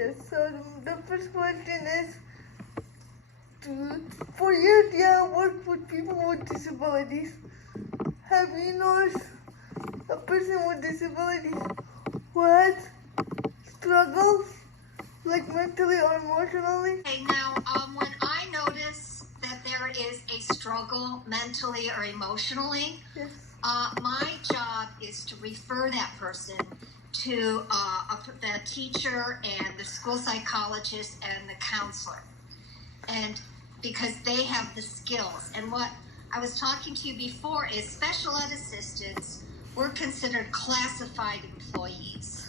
Yes, so the first question is, for years you have worked with people with disabilities. Have you noticed a person with disabilities who has struggles, like mentally or emotionally? Okay, now when I notice that there is a struggle mentally or emotionally, Yes. my job is to refer that person to the teacher and the school psychologist and the counselor, and because they have the skills. And what I was talking to you before is special ed assistants were considered classified employees.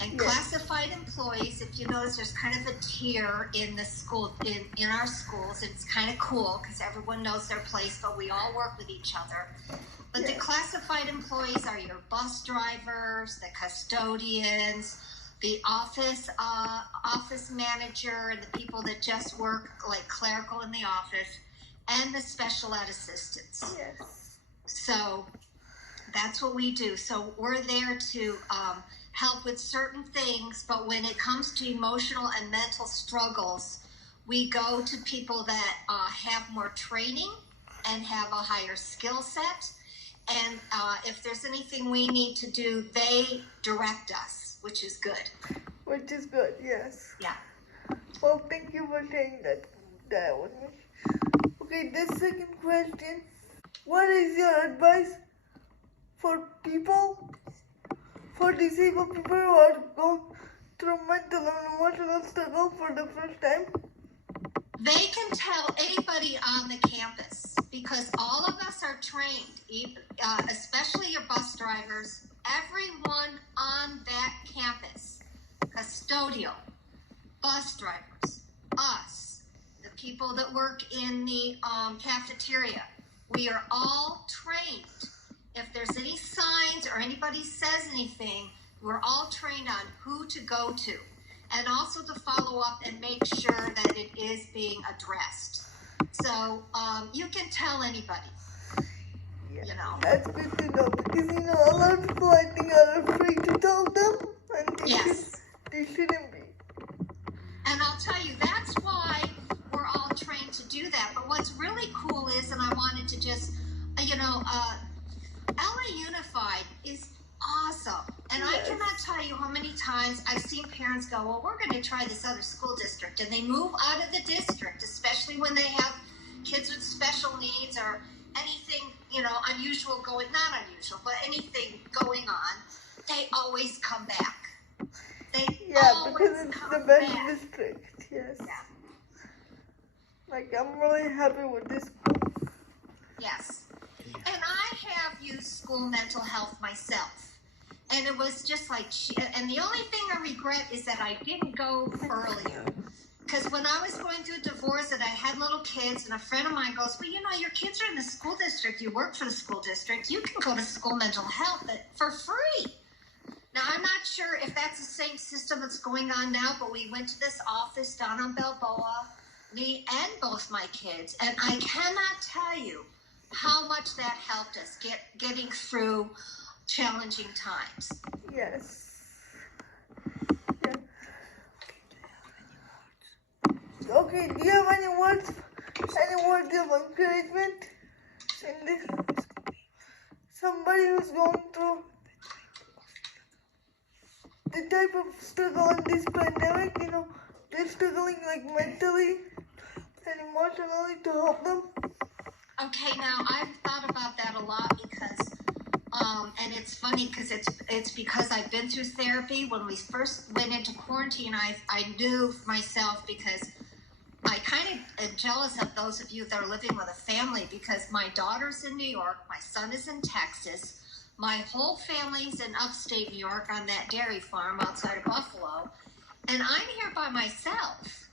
And Yes. classified employees, if you notice, there's kind of a tier in the school, in our schools. It's kind of cool because everyone knows their place, but we all work with each other. But Yes. the classified employees are your bus drivers, the custodians, the office manager, and the people that just work like clerical in the office, and the special ed assistants. Yes. So that's what we do. So we're there to help with certain things, but when it comes to emotional and mental struggles, we go to people that have more training and have a higher skill set. And if there's anything we need to do, they direct us, which is good. Which is good, yes. Yeah. Well, thank you for saying that with me. Okay, the second question. What is your advice for disabled people who are going through mental and emotional struggle for the first time? They can tell anybody on the campus because all of us are trained, especially your bus drivers, everyone on that campus, custodial, bus drivers, us, the people that work in the cafeteria, we are all trained. If there's any signs or anybody says anything, we're all trained on who to go to. And also to follow up and make sure that it is being addressed. So you can tell anybody. Yeah, you know. That's good to know because a lot of people I think are afraid to tell them, and they shouldn't be. And I'll tell you, that's why we're all trained to do that. But what's really cool is, and I wanted to just, LA Unified is awesome. And Yes. I cannot tell you how many times I've seen parents go, well, we're going to try this other school district. And they move out of the district, especially when they have kids with special needs or anything, unusual not unusual, but anything going on. They always come back. Because it's the best back. district, yes. Yeah. Like, I'm really happy with this school. Yes. And I have used school mental health myself. And it was just like, and the only thing I regret is that I didn't go earlier. Because when I was going through a divorce and I had little kids, and a friend of mine goes, well, your kids are in the school district. You work for the school district. You can go to school mental health for free. Now, I'm not sure if that's the same system that's going on now, but we went to this office down on Balboa, me and both my kids, and I cannot tell you how much that helped us getting through challenging times. Yes. Yeah. Okay, do you have any words of encouragement in this? Somebody who's going through the type of struggle in this pandemic, they're struggling like mentally and emotionally, to help them. Okay, now I've thought about that a lot because, and it's funny because it's because I've been through therapy. When we first went into quarantine, I knew myself because I kind of am jealous of those of you that are living with a family because my daughter's in New York, my son is in Texas, my whole family's in upstate New York on that dairy farm outside of Buffalo, and I'm here by myself.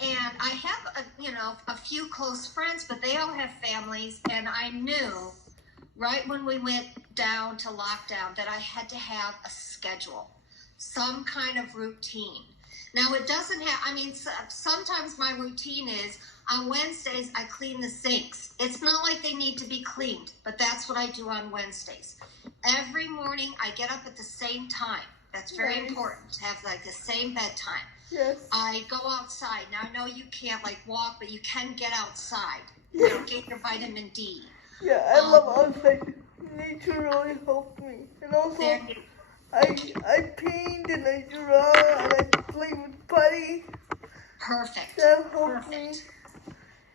And I have, a few close friends, but they all have families, and I knew right when we went down to lockdown that I had to have a schedule, some kind of routine. Now, it doesn't sometimes my routine is on Wednesdays, I clean the sinks. It's not like they need to be cleaned, but that's what I do on Wednesdays. Every morning, I get up at the same time. That's very important to have like the same bedtime. Yes. I go outside. Now, I know you can't like walk, but you can get outside. Yeah. Get your vitamin D. Yeah, I love outside. Nature really helped me. And also, There you I paint and I draw and I play with putty. Perfect. That helped me.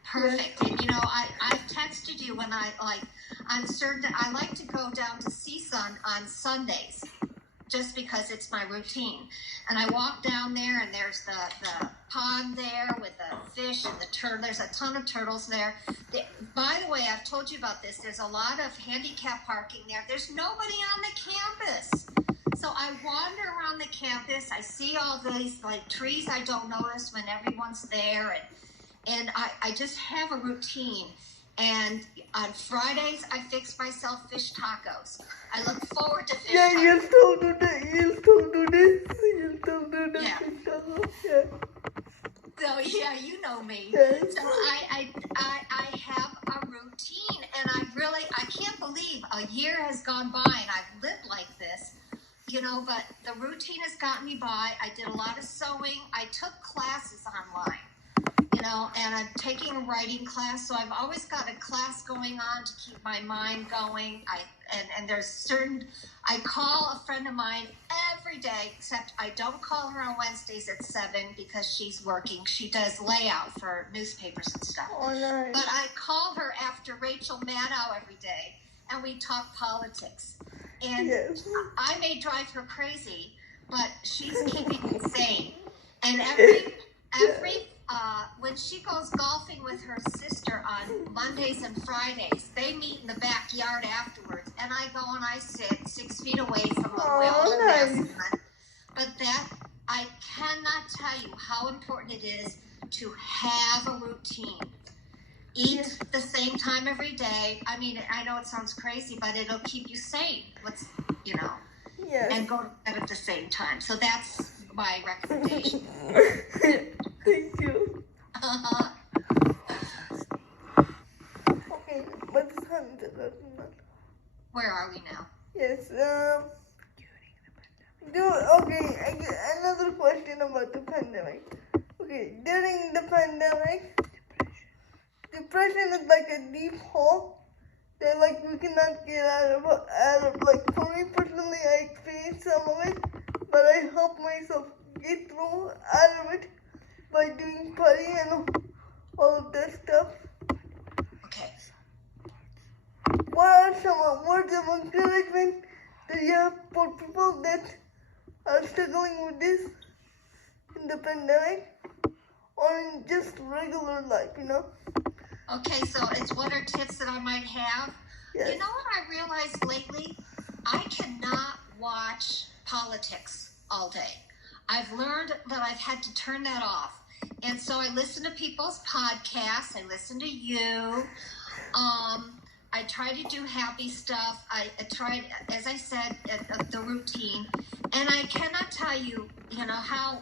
Perfect. And I've texted you when I like to go down to CSUN on Sundays just because it's my routine. And I walk down there and there's the pond there with the fish and the turtle. There's a ton of turtles there. By the way, I've told you about this. There's a lot of handicap parking there. There's nobody on the campus. So I wander around the campus. I see all these like trees I don't notice when everyone's there, and I just have a routine. And on Fridays, I fix myself fish tacos. I look forward to fish tacos. You still do that. You still do this. You still do this. Yeah. Fish tacos. Yeah. So yeah, you know me. Yes. So I have a routine, and I can't believe a year has gone by and I've lived like this. But the routine has gotten me by. I did a lot of sewing. I took classes online, and I'm taking a writing class. So I've always got a class going on to keep my mind going. And there's I call a friend of mine every day, except I don't call her on Wednesdays at 7 because she's working. She does layout for newspapers and stuff. Oh, nice. But I call her after Rachel Maddow every day, and we talk politics. And Yes. I may drive her crazy, but she's keeping me sane. And when she goes golfing with her sister on Mondays and Fridays, they meet in the backyard afterwards. And I go and I sit 6 feet away from a well nice. But I cannot tell you how important it is to have a routine. Eat the same time every day. I mean, I know it sounds crazy, but it'll keep you sane. Yes. And go to bed at the same time. So that's my recommendation. Thank you. Okay, what's the Where are we now? Yes. Okay, I get another question about the pandemic. Okay, during the pandemic, depression is like a deep hole that we cannot get out of. Like for me personally, I experienced some of it, but I helped myself get through out of it by doing putty and all of that stuff. Okay. What are some words of encouragement that you have for people that are struggling with this in the pandemic or in just regular life, Okay, so it's what are tips that I might have? Yes. You know what I realized lately? I cannot watch politics all day. I've learned that I've had to turn that off. And so I listen to people's podcasts. I listen to you. I try to do happy stuff. I tried, as I said, the routine. And I cannot tell you, how,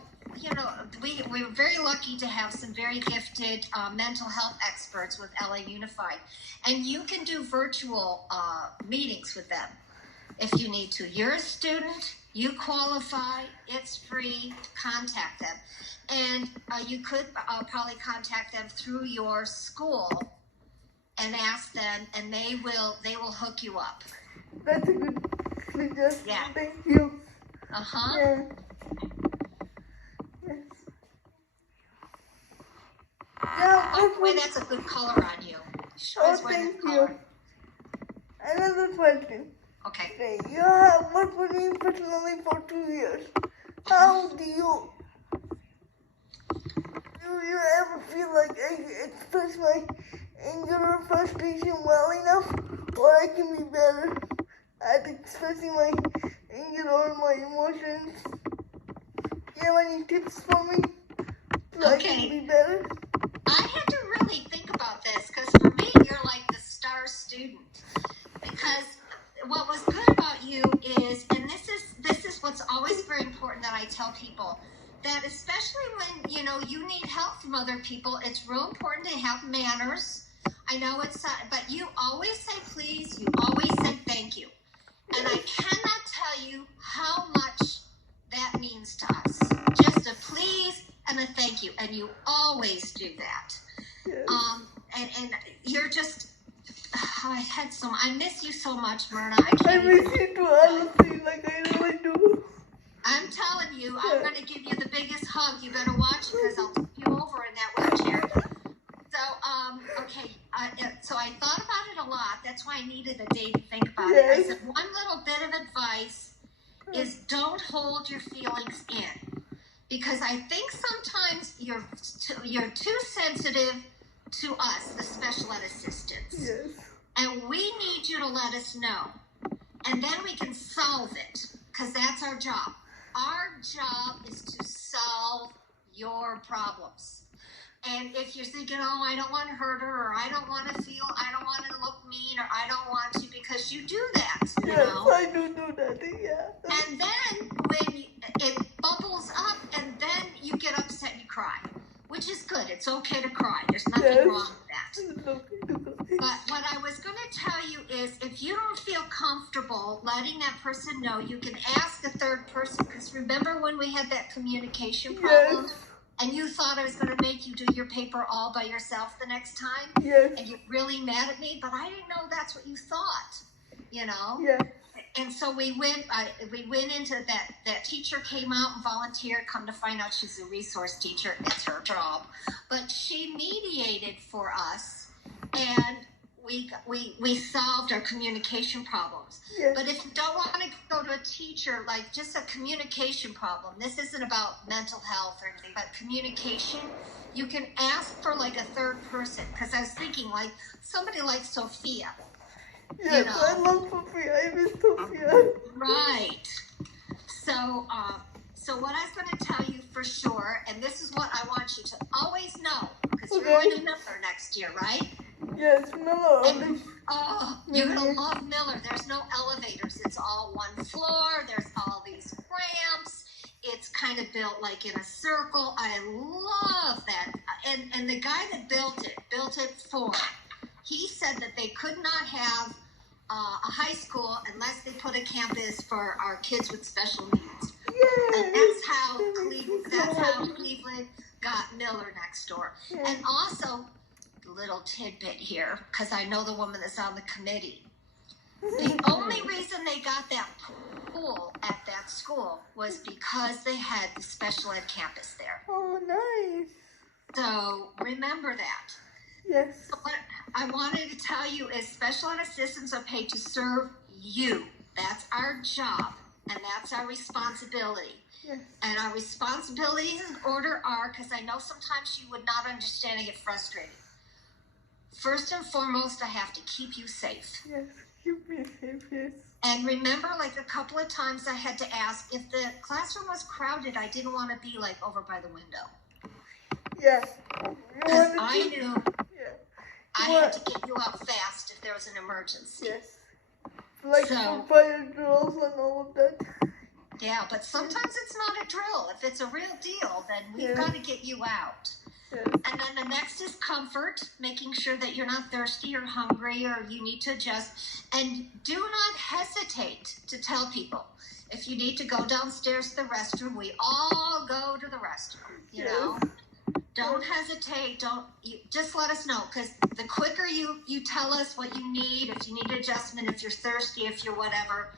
we're very lucky to have some very gifted mental health experts with LA Unified. And you can do virtual meetings with them if you need to. You're a student, you qualify, it's free to contact them. And you could probably contact them through your school and ask them, and they will hook you up. That's a good suggestion. Yeah. Thank you. Uh-huh. Yeah. Yes. Yeah, By the way, that's a good color on you. Sure Oh, is wearing thank that color. you. Another question. Okay. Okay, you have worked with me personally for 2 years. How do you ever feel like I express my anger or frustration well enough, or I can be better at expressing my anger or my emotions? Do you have any tips for me so I can be better? I had to really think about this because for me, you're like the star student. Because what was good about you is, and this is what's always very important that I tell people, that especially when you need help from other people, it's real important to have manners. I know but you always say please, you always say thank you. And I cannot tell you how much that means to us. Just a please and a thank you, and you always do that. Yes. And you're just, I miss you so much, Myrna. I miss you too, honestly, like I really do. I'm telling you, I'm going to give you the biggest hug. You better watch it because I'll tip you over in that wheelchair. So, okay, so I thought about it a lot. That's why I needed a day to think about it. I said, one little bit of advice is don't hold your feelings in. Because I think sometimes you're too sensitive to us, the special ed assistants. Yes. And we need you to let us know. And then we can solve it. Because that's our job. Our job is to solve your problems. And if you're thinking, oh, I don't want to hurt her, or I don't want to feel, I don't want to look mean, or I don't want to, because you do that, you know? I do that, yeah. And then when it bubbles up, and then you get upset and you cry, which is good. It's okay to cry. There's nothing wrong with that. It's okay to cry. But what I was going to tell you is if you don't feel comfortable letting that person know, you can ask a third person. Because remember when we had that communication problem? Yes. And you thought I was going to make you do your paper all by yourself the next time? Yes. And you're really mad at me? But I didn't know that's what you thought, you know? Yeah. And so we went into that teacher came out and volunteered. Come to find out she's a resource teacher. It's her job. But she mediated for us, and we solved our communication problems. Yes. But if you don't want to go to a teacher, like just a communication problem, this isn't about mental health or anything, but communication, you can ask for like a third person. Because I was thinking like somebody like Sophia. Yes, You know. I love Sophia. I miss Sophia. Right. So what I was going to tell you for sure, and this is what I want you to always know, because you're going to Miller next year, right? Yes, Miller. And, you're going to love Miller. There's no elevators. It's all one floor. There's all these ramps. It's kind of built like in a circle. I love that. And the guy that built it for, he said that they could not have a high school unless they put a campus for our kids with special needs. Yes. And that's how Cleveland got Miller next door. Yes. And also, little tidbit here, because I know the woman that's on the committee. The only reason they got that pool at that school was because they had the special ed campus there. Oh, nice. So remember that. Yes. So what I wanted to tell you is special ed assistants are paid to serve you. That's our job, and that's our responsibility. Yes. And our responsibilities in order are, because I know sometimes you would not understand and get frustrated. First and foremost, I have to keep you safe. Yes. Keep me safe, yes. And remember, like a couple of times I had to ask, if the classroom was crowded, I didn't want to be like over by the window. Yeah. Because I knew Yeah. I had to get you out fast if there was an emergency. Yes. Like So- for fire drills and all of that. Yeah, but sometimes it's not a drill. If it's a real deal, then we've got to get you out. Yes. And then the next is comfort, making sure that you're not thirsty or hungry or you need to adjust. And do not hesitate to tell people. If you need to go downstairs to the restroom, we all go to the restroom, you know. Don't hesitate. Just let us know, because the quicker you tell us what you need, if you need adjustment, if you're thirsty, if you're whatever,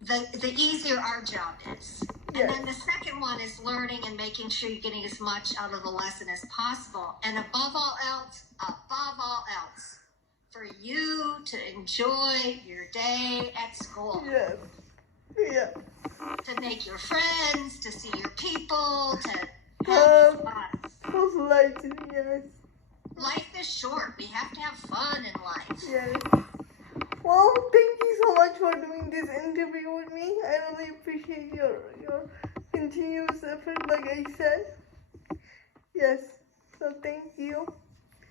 the easier our job is. And then the second one is learning and making sure you're getting as much out of the lesson as possible. And above all else, for you to enjoy your day at school. Yes. Yeah. To make your friends, to see your people, to have fun. Socializing, yes. Life is short. We have to have fun in life. Yes. Well, thank you so much for doing this interview with me. I really appreciate your continuous effort, like I said. Yes. So thank you.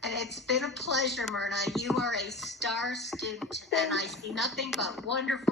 And it's been a pleasure, Myrna. You are a star student, and I see nothing but wonderful